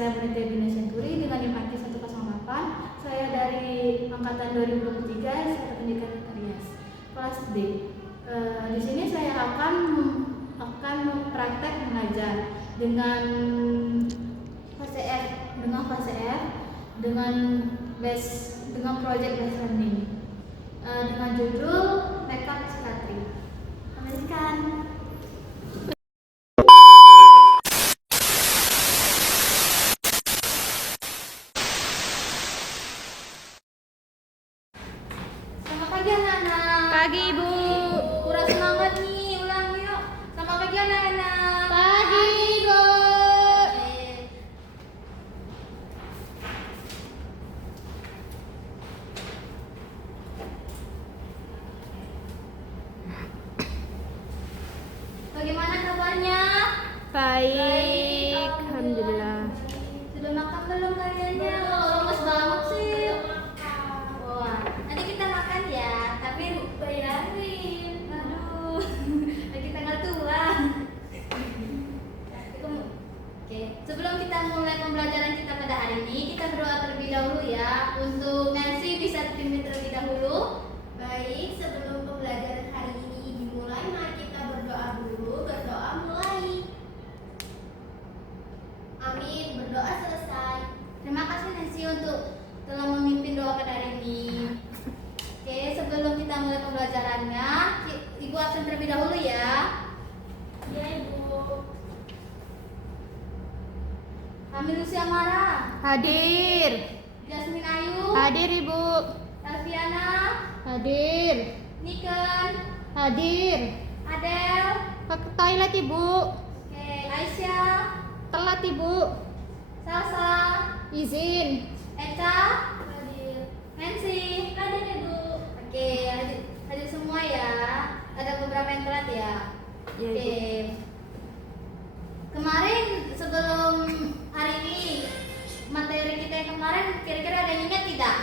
saya Bonita Bina Senturi dengan NIM AKI 108. Saya dari angkatan 2023, saya pendidikan Rias, kelas D. Di sini saya akan praktek mengajar dengan fase F, dengan project based learning, dengan judul Makeup Psikatri. Lanjutkan. Selamat pagi anak-anak. Pagi Ibu. Kurang semangat nih, ulang yuk. Selamat pagi anak-anak. Pagi Ibu. Bagaimana kabarnya? Baik, alhamdulillah. Sudah makan belum kaliannya? Lemes banget sih. Wah, nanti kita makan ya, tapi bayarin. Aduh, lagi tanggal tua. Oke, sebelum kita mulai pembelajaran kita pada hari ini, kita berdoa terlebih dahulu ya. Untuk Nancy bisa dipimpin terlebih dahulu. Baik, sebelum pembelajaran hari ini dimulai, mari kita berdoa dulu. Berdoa mulai. Amin, berdoa selesai. Terima kasih Nancy untuk telah memimpin doa pada hari ini. Oke, sebelum kita mulai pembelajarannya, Ibu absen terlebih dahulu ya. Ya, Ibu. Hamil Lucia Mara, Hadir. Jasmine Ayu, Hadir Ibu. Alfiana, Hadir. Niken, Hadir. Adel, Ke toilet Ibu. oke, Aisyah, Telat Ibu. Salsa, Izin. Eca, Hadir. Nancy, Hadir, Ibu. oke, hadir semua ya. Ada beberapa yang telat ya. Ya, Oke. Kemarin sebelum hari ini materi kita yang kemarin kira-kira ada yang ingat tidak?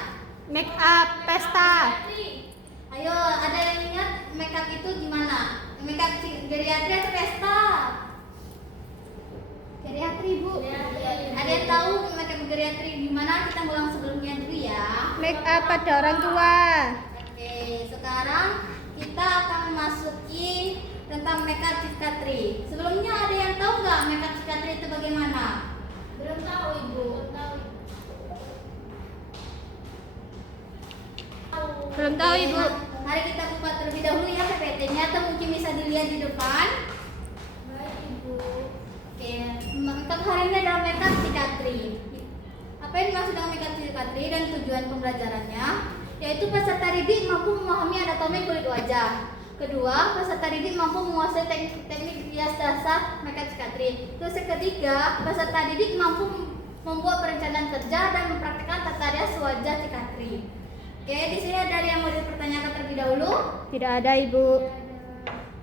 Make up pesta. Ayo, ada yang ingat makeup itu gimana? Makeup geriatri atau pesta? Geriatri Bu. Ada yang tahu makeup geriatri gimana? Kita ulang sebelumnya dulu ya. Make up pada orang tua. Oke, sekarang kita akan memasuki tentang makeup psikatri. Sebelumnya ada yang tahu nggak makeup psikatri itu bagaimana? Belum tahu, Ibu. Belum tahu Oke, Ibu. Mari kita buka terlebih dahulu ya PPT-nya, atau mungkin bisa dilihat di depan. Baik, Ibu. Oke, untuk hari ini adalah makeup psikatri. Apa yang dimaksud dengan makeup psikatri dan tujuan pembelajarannya? Yaitu peserta didik mampu memahami anatomi kulit wajah. Kedua, peserta didik mampu menguasai teknik rias dasar makeup psikatri. Terus yang ketiga, peserta didik mampu membuat perencanaan kerja dan mempraktikkan tata rias wajah psikatri. Oke, di sini ada yang mau dipertanyakan terlebih dahulu. Tidak ada Ibu.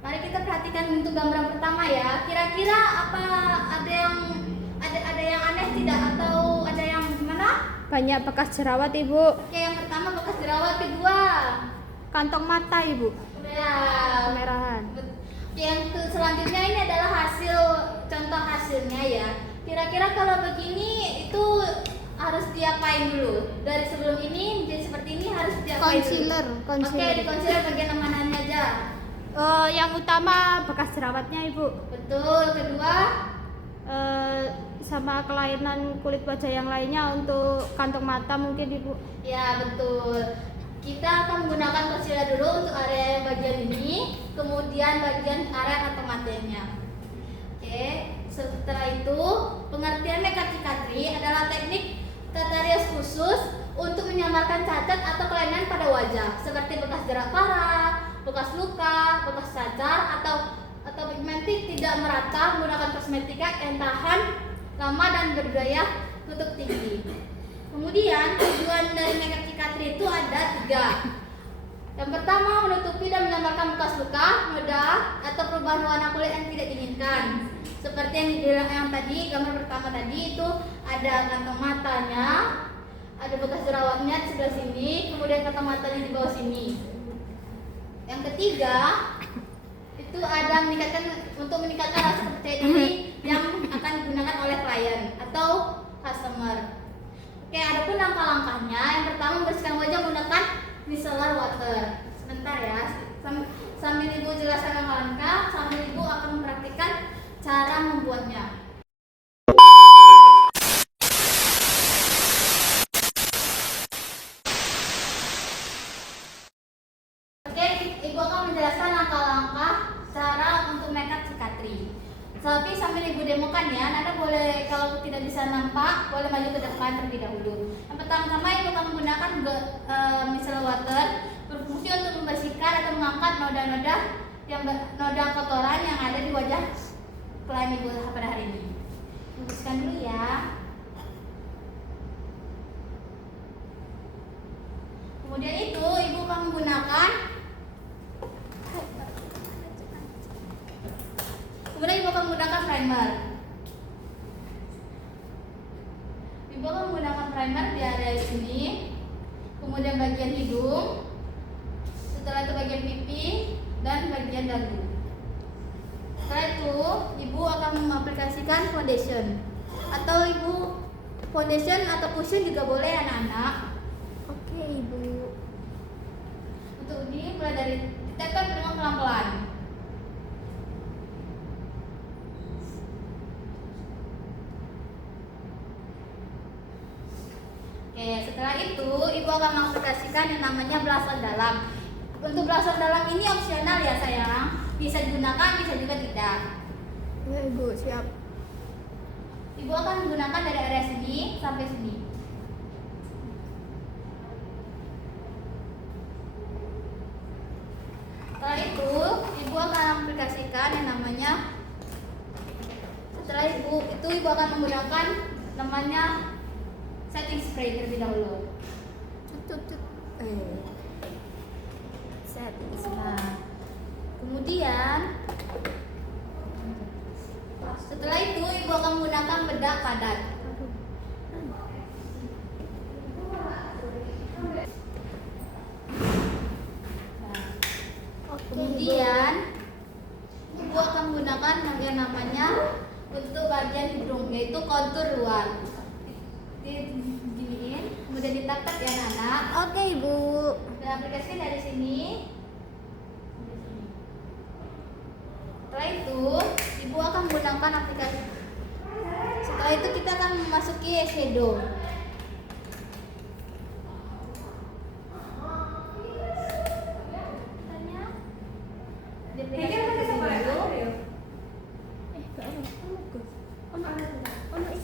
Mari kita perhatikan untuk gambaran pertama ya. Kira-kira apa ada yang aneh tidak atau ada yang gimana? Banyak bekas jerawat Ibu. Oke, yang pertama bekas jerawat, kedua Kantong mata Ibu. ya Kemerahan. yang selanjutnya ini adalah contoh hasilnya ya. Kira-kira kalau begini itu harus diapain dulu? Dari sebelum ini menjadi seperti ini harus diapain Concealer. dulu? Oke, di concealer bagian mananya aja. Yang utama bekas jerawatnya Ibu. Betul, kedua Sama kelainan kulit wajah yang lainnya untuk kantong mata mungkin Ibu. ya betul. Kita akan menggunakan concealer dulu untuk area yang bagian ini, kemudian bagian area kantong matanya. Oke, setelah itu pengertian makeup psikatri adalah teknik tata rias khusus untuk menyamarkan cacat atau kelainan pada wajah, seperti bekas jerawat parah, bekas luka, bekas cacar atau pigmentik tidak merata menggunakan kosmetika yang tahan lama dan berdaya tutup tinggi. Kemudian tujuan dari makeup psikatri itu ada 3. Yang pertama, menutupi dan menyamarkan bekas luka, noda, atau perubahan warna kulit yang tidak diinginkan. Seperti yang dibilang yang tadi, gambar pertama tadi itu ada kantong matanya, ada bekas jerawatnya di sebelah sini, kemudian kantong matanya di bawah sini. Yang ketiga, itu ada meningkatkan rasa percaya diri yang akan digunakan oleh klien atau customer. Oke, adapun langkah-langkahnya, yang pertama membersihkan wajah menggunakan micellar water. Sebentar ya, sambil ibu jelaskan langkah-langkah, sambil ibu akan mempraktikkan cara membuatnya. Oke, ibu akan menjelaskan langkah-langkah cara untuk makeup cikatri. Tapi sambil ibu demokan ya, Nana boleh kalau tidak bisa nampak, boleh maju ke depan terlebih dahulu. Yang pertama-tama ibu akan menggunakan micellar water, berfungsi untuk membersihkan atau mengangkat noda kotoran yang ada di wajah klien ibu pada hari ini. Bersihkan dulu ya. Kemudian itu ibu akan menggunakan primer. Ibu akan menggunakan primer di area sini, kemudian bagian hidung, setelah itu bagian pipi dan bagian dagu. Setelah itu ibu akan mengaplikasikan foundation atau cushion juga boleh anak-anak. Oke, Ibu. Untuk ini mulai dari ditekan dengan pelan-pelan. Oke, setelah itu ibu akan mengaplikasikan yang namanya blush on dalam. Untuk blush on dalam ini opsional ya sayang, bisa digunakan bisa juga tidak. Ya, Ibu, siap. Ibu akan menggunakan dari area sini sampai sini. Setelah itu ibu akan aplikasikan yang namanya, setelah ibu akan menggunakan namanya setting spray terlebih dahulu. Setting. Nah, kemudian setelah itu ibu akan menggunakan bedak padat. Kemudian ibu akan menggunakan yang namanya untuk bagian hidung, yaitu kontur luar. Diginiin, kemudian ditapat ya anak. Oke, Ibu. Dan aplikasi dari sini. Setelah itu ibu akan menggunakan aplikasi. Setelah itu kita akan memasuki eyeshadow.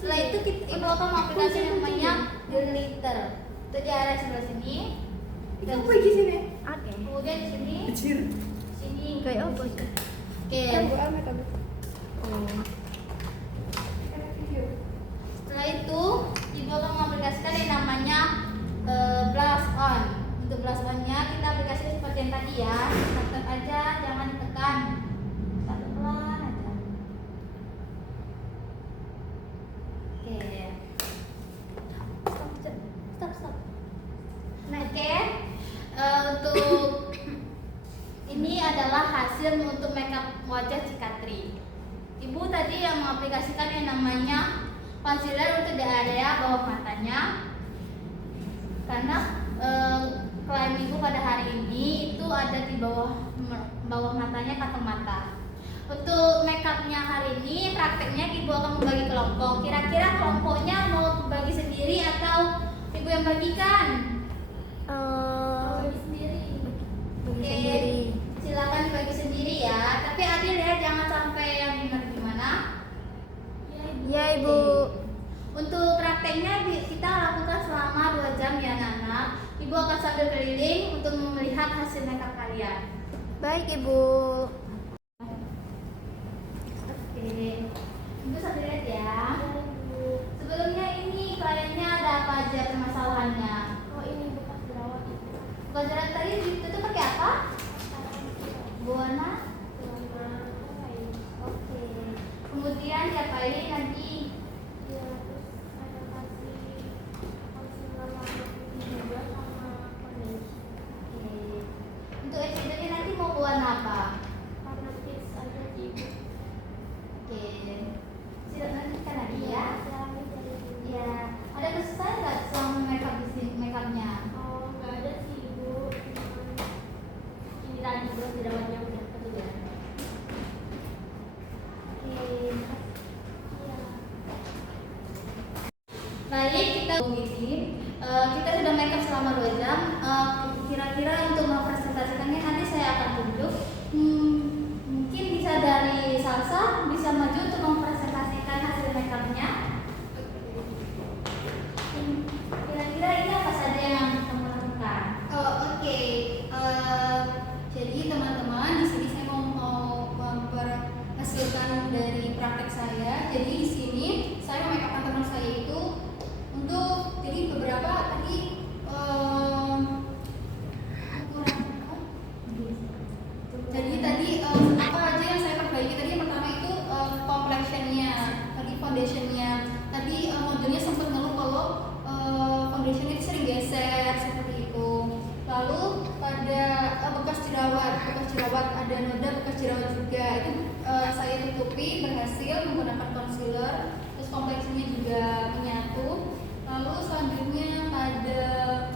Setelah itu ibu akan mengaplikasi yang namanya glitter. Itu di area sebelah sini. Dan Oke. kemudian di sini. Sini. Kayak apa sih? Oke. Oh. Setelah itu ibu akan mengaplikasikan yang namanya blush on. Untuk blush onnya kita aplikasi seperti yang tadi ya. Tekan aja, jangan ditekan. Tekan pelan aja. Oke. Stop. Nah, oke. Untuk ini adalah hasil untuk makeup wajah cikatri. Ibu tadi yang mengaplikasikan yang namanya concealer untuk di area bawah matanya, karena klien ibu pada hari ini itu ada di bawah matanya, kantong mata. Untuk makeupnya hari ini prakteknya ibu akan membagi kelompok. Kira-kira kelompoknya mau bagi sendiri atau ibu yang bagikan? Bagi sendiri. Oke, silakan dibagi sendiri ya. Tapi adil ya, jangan sampai yang gimana. Ya, Ibu. Untuk prakteknya kita lakukan selama 2 jam ya anak-anak. Ibu akan sambil keliling untuk melihat hasil makeup kalian. Baik, Ibu. Oke, ibu sambil lihat ya. Sebelumnya ini kliennya ada apa aja permasalahannya? Oh, ini bekas jerawat itu. Bukan jerawat tadi itu pakai apa? Buana. Oke. Kemudian diapain nanti? Ya, terus ada kasih concealer warna putih juga sama foundation. Oke. Untuk eyeshadow nanti mau warna apa? Baik, kita kita sudah make up selama 2 jam. Kira-kira untuk mempresentasikannya nanti saya akan tunjuk. Mungkin bisa dari Salsa bisa maju untuk mempresentasikan hasil make upnya. Kira-kira ini apa saja yang kamu lakukan? Oh, oke. Jadi teman-teman, di sini saya mau memperhasilkan dari praktek saya. Jadi di sini saya make up teman saya itu untuk jadi beberapa tadi jadi tadi apa aja yang saya perbaiki tadi. Yang pertama itu complexionnya, tadi foundationnya. Tadi modelnya sempat ngeluh kalau foundationnya itu sering geser seperti itu. Lalu pada bekas jerawat ada noda bekas jerawat juga itu saya tutupi berhasil menggunakan concealer. Terus complexionnya juga menyatu. Lalu selanjutnya pada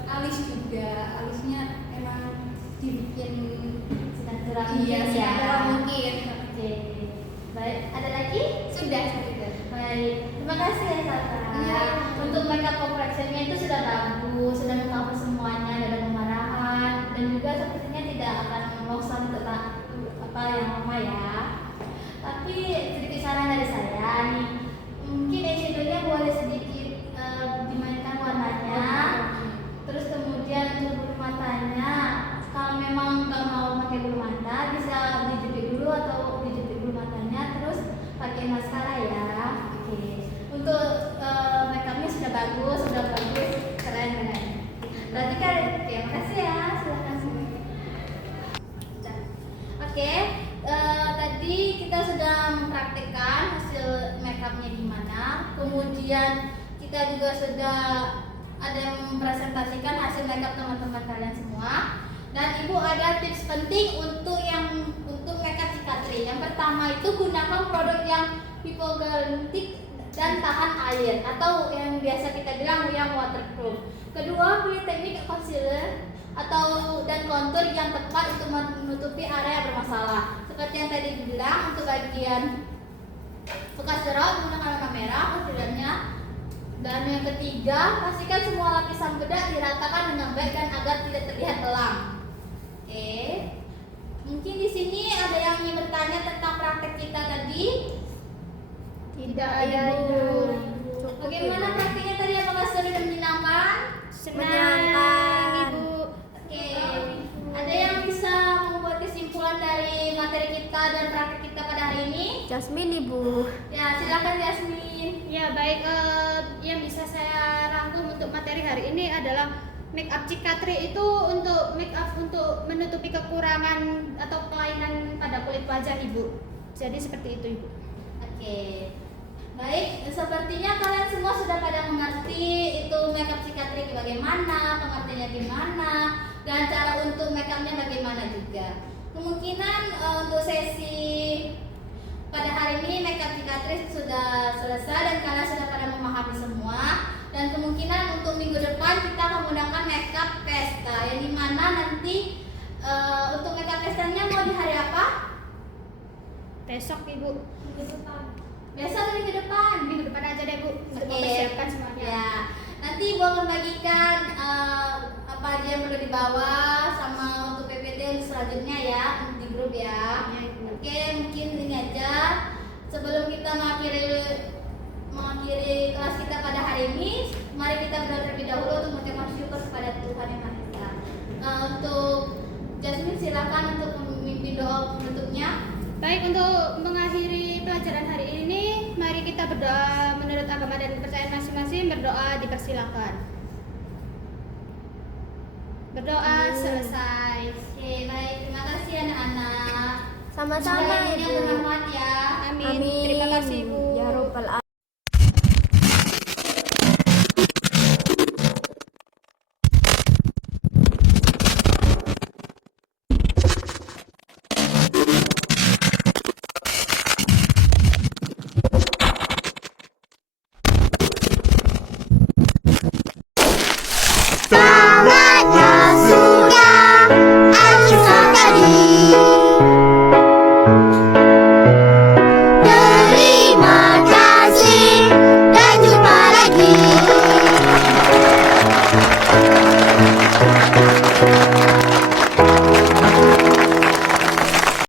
alis juga, alisnya emang dibikin Cerah iya mungkin ya. cerah mungkin. Oke. Baik, ada lagi? Sudah sudah. Baik, terima kasih ya Salsa. Iya. Untuk makeup complexionnya itu sudah bagus, sudah mengcover semuanya, tidak ada pemarahan, dan juga sepertinya tidak akan melosong tetap apa yang lama ya. Tapi sedikit saran dari saya nih, mungkin eyeshadow-nya boleh sedikit dimainkan warnanya. Terus kemudian untuk bulu matanya, kalau memang nggak mau pakai bulu mata, bisa dijepit dulu atau dijepit bulu matanya, terus pakai maskara ya. Oke. Untuk makeupnya sudah bagus, keren. Berarti kan, oke, makasih ya, silakan. Oke, tadi kita sudah mempraktikkan hasil makeupnya gimana, kemudian kita juga sudah ada yang mempresentasikan hasil makeup teman-teman kalian semua. Dan ibu ada tips penting untuk makeup cicatrix. Yang pertama itu gunakan produk yang hypoallergenic dan tahan air atau yang biasa kita bilang yang waterproof. Kedua, pilih teknik concealer dan kontur yang tepat untuk menutupi area bermasalah. Seperti yang tadi dibilang, untuk bagian bekas jerawat menggunakan warna merah concealernya. Dan yang ketiga, pastikan semua lapisan bedak diratakan dengan baik dan agar tidak terlihat elang. Oke, mungkin di sini ada yang ingin bertanya tentang praktek kita tadi? Tidak ada, Ibu. Cukup, Bagaimana Ibu. prakteknya tadi? Apakah seru dan menyenangkan? Menyenangkan. Ibu. Oke, ada yang bisa membuat kesimpulan dari materi kita dan praktek kita pada hari ini? Jasmine, Ibu. Ya, silakan Yasmin. Ya baik, yang bisa saya rangkum untuk materi hari ini adalah make up cicatrix itu untuk make up untuk menutupi kekurangan atau kelainan pada kulit wajah Ibu. Jadi seperti itu Ibu. Oke. Baik, sepertinya kalian semua sudah pada mengerti itu makeup cicatrix bagaimana, pengertiannya gimana, dan cara untuk makeupnya bagaimana juga. Kemungkinan untuk sesi pada hari ini makeup cicatrix sudah selesai dan kalian sudah pada memahami semua. Dan kemungkinan untuk minggu depan kita menggunakan makeup pesta, yang dimana nanti untuk makeup pestanya mau di hari apa? Besok Ibu. Minggu depan. Besok atau minggu depan? Minggu depan aja deh Bu. Untuk Oke. mempersiapkan semuanya. Ya, nanti Ibu akan bagikan apa aja yang perlu dibawa sama untuk PPT untuk selanjutnya ya di grup ya. Ya, Ibu. Oke, mungkin ini aja sebelum kita mengakhiri kelas kita pada hari ini. Mari kita berdoa terlebih dahulu untuk mengucapkan syukur kepada Tuhan Yang Maha Esa. Untuk Jasmine silakan untuk memimpin doa penutupnya. Baik, untuk mengakhiri pelajaran hari ini, mari kita berdoa menurut agama dan kepercayaan masing-masing. Berdoa dipersilakan. Berdoa selesai. Oke, baik. Terima kasih anak-anak. Sama-sama Semoga ini yang bermanfaat ya. Amin. Terima kasih Bu. Ya Rabbal